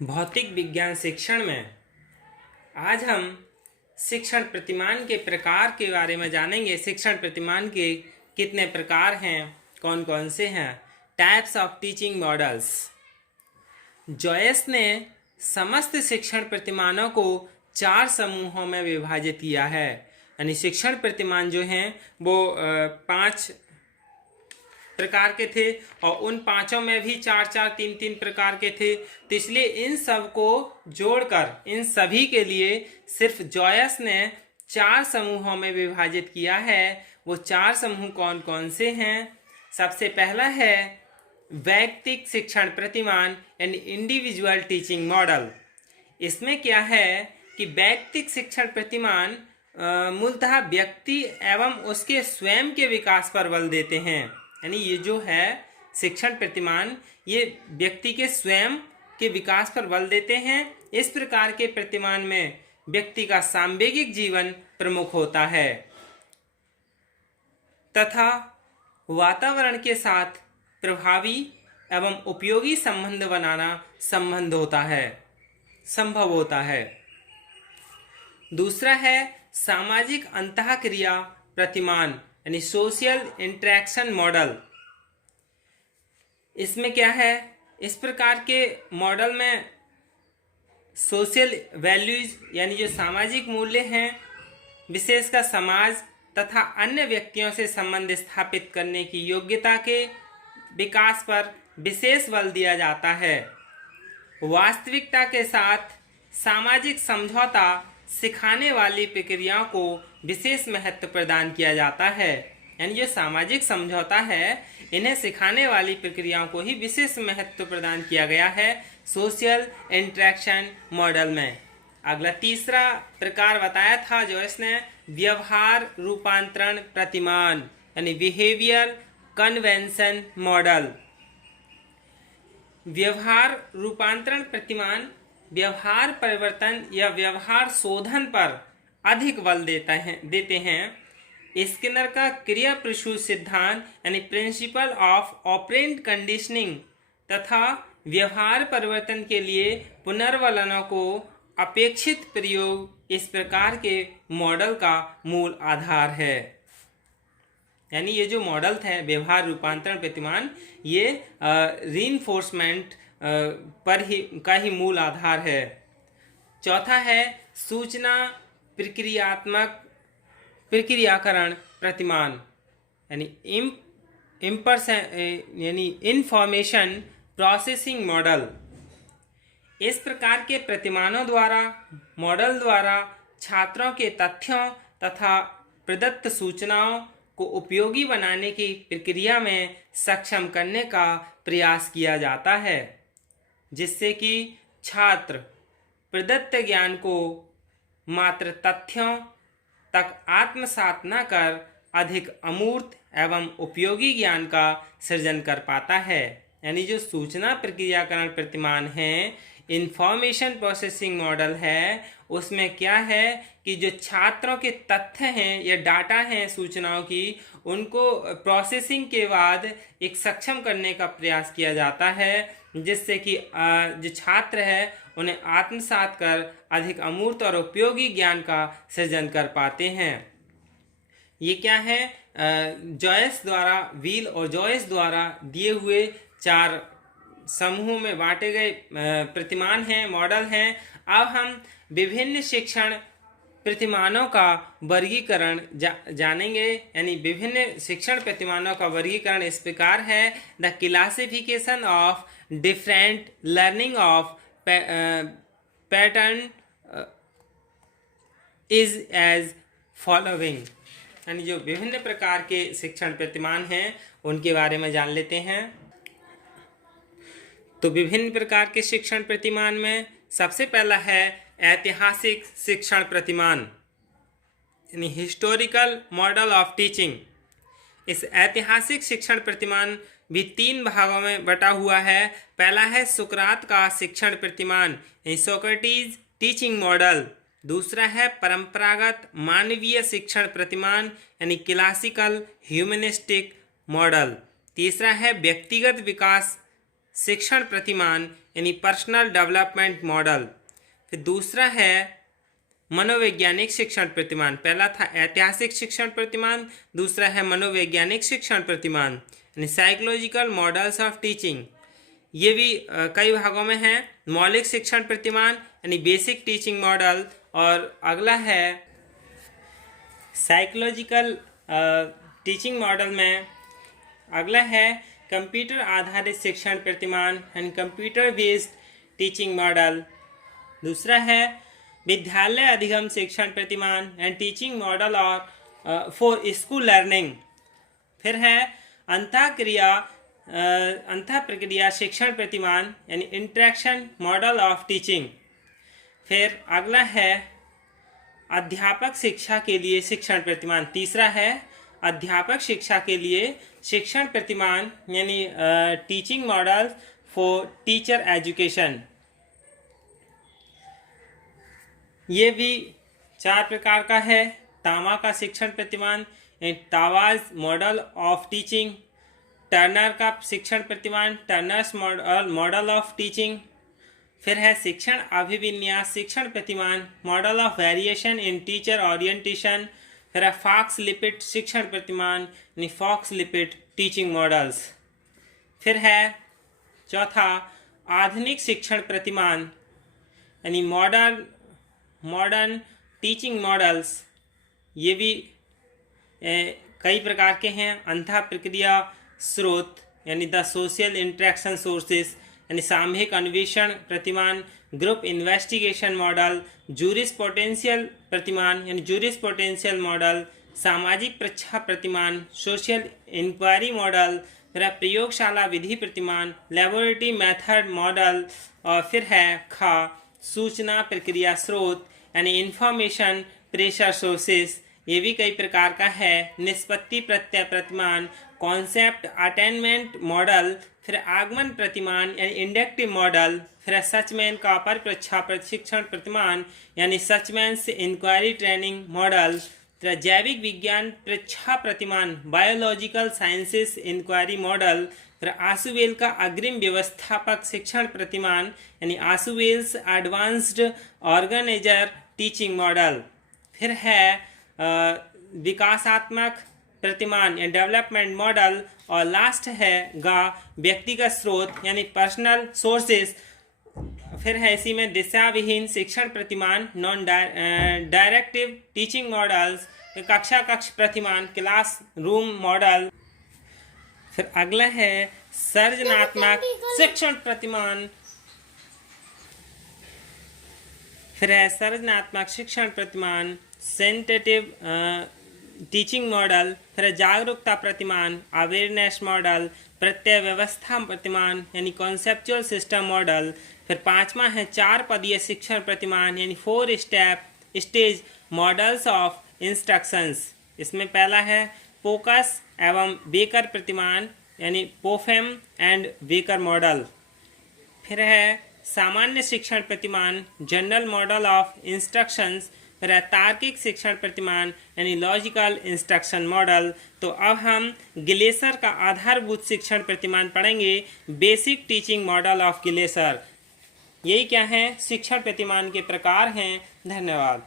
भौतिक विज्ञान शिक्षण में आज हम शिक्षण प्रतिमान के प्रकार के बारे में जानेंगे। शिक्षण प्रतिमान के कितने प्रकार हैं, कौन कौन से हैं। Types of teaching models. Joyce ने समस्त शिक्षण प्रतिमानों को 4 समूहों में विभाजित किया है। यानी शिक्षण प्रतिमान जो हैं वो 5 प्रकार के थे और उन 5 में भी 4-4, 3-3 प्रकार के थे। तो इसलिए इन सब को जोड़कर इन सभी के लिए सिर्फ जॉयस ने 4 समूहों में विभाजित किया है। वो 4 समूह कौन कौन से हैं? सबसे पहला है वैयक्तिक शिक्षण प्रतिमान यानी इंडिविजुअल टीचिंग मॉडल। इसमें क्या है कि वैयक्तिक शिक्षण प्रतिमान मूलतः व्यक्ति एवं उसके स्वयं के विकास पर बल देते हैं। यानी ये जो है शिक्षण प्रतिमान, ये व्यक्ति के स्वयं के विकास पर बल देते हैं। इस प्रकार के प्रतिमान में व्यक्ति का सांवेगिक जीवन प्रमुख होता है तथा वातावरण के साथ प्रभावी एवं उपयोगी संबंध बनाना संभव होता है। दूसरा है सामाजिक अंतःक्रिया प्रतिमान यानी सोशल इंटरेक्शन मॉडल। इसमें क्या है, इस प्रकार के मॉडल में सोशल वैल्यूज यानी जो सामाजिक मूल्य हैं, विशेषकर समाज तथा अन्य व्यक्तियों से संबंध स्थापित करने की योग्यता के विकास पर विशेष बल दिया जाता है। वास्तविकता के साथ सामाजिक समझौता सिखाने वाली प्रक्रियाओं को विशेष महत्व प्रदान किया जाता है। यानी जो सामाजिक समझौता है, इन्हें सिखाने वाली प्रक्रियाओं को ही विशेष महत्व प्रदान किया गया है सोशल इंटरेक्शन मॉडल में। अगला तीसरा प्रकार बताया था जो इसने व्यवहार रूपांतरण प्रतिमान यानी बिहेवियर कन्वेंशन मॉडल। व्यवहार रूपांतरण प्रतिमान व्यवहार परिवर्तन या व्यवहार शोधन पर अधिक बल देते हैं। स्किनर का क्रिया प्रसूत सिद्धांत यानी प्रिंसिपल ऑफ ऑपरेंट कंडीशनिंग तथा व्यवहार परिवर्तन के लिए पुनर्वलनों को अपेक्षित प्रयोग इस प्रकार के मॉडल का मूल आधार है। यानी ये जो मॉडल थे व्यवहार रूपांतरण प्रतिमान, ये रीइंफोर्समेंट का ही मूल आधार है। चौथा है सूचना प्रक्रियाकरण प्रतिमान यानी इंफॉर्मेशन प्रोसेसिंग मॉडल। इस प्रकार के प्रतिमानों द्वारा मॉडल द्वारा छात्रों के तथ्यों तथा प्रदत्त सूचनाओं को उपयोगी बनाने की प्रक्रिया में सक्षम करने का प्रयास किया जाता है, जिससे कि छात्र प्रदत्त ज्ञान को मात्र तथ्यों तक आत्मसात न कर अधिक अमूर्त एवं उपयोगी ज्ञान का सृजन कर पाता है। यानी जो सूचना प्रक्रियाकरण प्रतिमान है, इंफॉर्मेशन प्रोसेसिंग मॉडल है, उसमें क्या है कि जो छात्रों के तथ्य हैं या डाटा हैं सूचनाओं की, उनको प्रोसेसिंग के बाद एक सक्षम करने का प्रयास किया जाता है, जिससे कि जो छात्र है उन्हें आत्मसात कर अधिक अमूर्त और उपयोगी ज्ञान का सृजन कर पाते हैं। ये क्या है, जॉयस द्वारा व्हील और जॉयस द्वारा दिए हुए 4 समूहों में बांटे गए प्रतिमान हैं, मॉडल हैं। अब हम विभिन्न शिक्षण प्रतिमानों का वर्गीकरण जानेंगे। यानी विभिन्न शिक्षण प्रतिमानों का वर्गीकरण इस प्रकार है। The classification of different learning of pattern is as following. यानी जो विभिन्न प्रकार के शिक्षण प्रतिमान हैं उनके बारे में जान लेते हैं। तो विभिन्न प्रकार के शिक्षण प्रतिमान में सबसे पहला है ऐतिहासिक शिक्षण प्रतिमान यानी हिस्टोरिकल मॉडल ऑफ टीचिंग। इस ऐतिहासिक शिक्षण प्रतिमान भी 3 भागों में बटा हुआ है। पहला है सुकरात का शिक्षण प्रतिमान यानी सोक्रेटिस टीचिंग मॉडल। दूसरा है परंपरागत मानवीय शिक्षण प्रतिमान यानी क्लासिकल ह्यूमनिस्टिक मॉडल। तीसरा है व्यक्तिगत विकास शिक्षण प्रतिमान यानी पर्सनल डेवलपमेंट मॉडल। फिर दूसरा है मनोवैज्ञानिक शिक्षण प्रतिमान। पहला था ऐतिहासिक शिक्षण प्रतिमान, दूसरा है मनोवैज्ञानिक शिक्षण प्रतिमान यानी साइकोलॉजिकल मॉडल्स ऑफ टीचिंग। ये भी कई भागों में है। मौलिक शिक्षण प्रतिमान यानी बेसिक टीचिंग मॉडल, और अगला है साइकोलॉजिकल टीचिंग मॉडल में अगला है कंप्यूटर आधारित शिक्षण प्रतिमान यानी कंप्यूटर बेस्ड टीचिंग मॉडल। दूसरा है विद्यालय अधिगम शिक्षण प्रतिमान एंड टीचिंग मॉडल और फॉर स्कूल लर्निंग। फिर है अंतः प्रक्रिया शिक्षण प्रतिमान यानी इंटरेक्शन मॉडल ऑफ टीचिंग। फिर अगला है अध्यापक शिक्षा के लिए शिक्षण प्रतिमान। तीसरा है अध्यापक शिक्षा के लिए शिक्षण प्रतिमान यानी teaching model for teacher education. ये भी 4 प्रकार का है। तामा का शिक्षण प्रतिमान, तावाज मॉडल ऑफ टीचिंग, टर्नर का शिक्षण प्रतिमान, टर्नर्स मॉडल ऑफ टीचिंग। फिर है शिक्षण अभिविन्यास शिक्षण प्रतिमान, model of variation in teacher orientation. फिर है फॉक्स लिपिट शिक्षण प्रतिमान यानी फॉक्स लिपिट टीचिंग मॉडल्स। फिर है चौथा आधुनिक शिक्षण प्रतिमान यानी मॉडर्न टीचिंग मॉडल्स। ये भी कई प्रकार के हैं। अंतः प्रक्रिया स्रोत यानी द सोशल इंटरेक्शन सोर्सेस यानी सामूहिक अन्वेषण प्रतिमान, ग्रुप इन्वेस्टिगेशन मॉडल, जूरिस्पोटेंशियल प्रतिमान यानी जूरिस्पोटेंशियल मॉडल, सामाजिक प्रच्छा प्रतिमान, सोशल इंक्वायरी मॉडल, फिर प्रयोगशाला विधि प्रतिमान, लेबोरेटरी मेथड मॉडल, और फिर है खा सूचना प्रक्रिया स्रोत यानी इंफॉर्मेशन प्रेशर सोर्सेस। ये भी कई प्रकार का है। निष्पत्ति प्रत्यय प्रतिमान, कॉन्सेप्ट अटेनमेंट मॉडल, फिर आगमन प्रतिमान यानी इंडक्टिव मॉडल, फिर सचमैन का परिप्रच्छा प्रशिक्षण प्रतिमान यानी सचमैन्स इंक्वायरी ट्रेनिंग मॉडल, फिर जैविक विज्ञान प्रच्छा प्रतिमान बायोलॉजिकल साइंसेस इंक्वायरी मॉडल, फिर आशुवेल का अग्रिम व्यवस्थापक शिक्षण प्रतिमान यानी आशुवेल्स एडवांस्ड ऑर्गेनाइजर टीचिंग मॉडल। फिर है विकासात्मक प्रतिमान या डेवलपमेंट मॉडल, और लास्ट है व्यक्तिगत स्रोत यानी पर्सनल सोर्सेस। फिर है इसी में दिशा विहीन शिक्षण प्रतिमान, नॉन डायरेक्टिव टीचिंग मॉडल्स, कक्ष प्रतिमान क्लास रूम मॉडल। फिर अगला है सर्जनात्मक शिक्षण प्रतिमान। फिर है सर्जनात्मक शिक्षण प्रतिमान, सेंटेटिव टीचिंग मॉडल, फिर जागरूकता प्रतिमान, अवेयरनेस मॉडल, प्रत्यय व्यवस्था प्रतिमान यानी कॉन्सेप्चुअल सिस्टम मॉडल। फिर 5वां है 4 पदीय शिक्षण प्रतिमान यानी 4 स्टेज मॉडल्स ऑफ इंस्ट्रक्शंस। इसमें पहला है पोकस एवं बेकर प्रतिमान यानी पोफेम एंड बेकर मॉडल। फिर है सामान्य शिक्षण प्रतिमान, जनरल मॉडल ऑफ इंस्ट्रक्शंस। फिर है तार्किक शिक्षण प्रतिमान यानी लॉजिकल इंस्ट्रक्शन मॉडल। तो अब हम गिलेसर का आधारभूत शिक्षण प्रतिमान पढ़ेंगे, बेसिक टीचिंग मॉडल ऑफ गिलेसर। यही क्या है शिक्षण प्रतिमान के प्रकार हैं। धन्यवाद।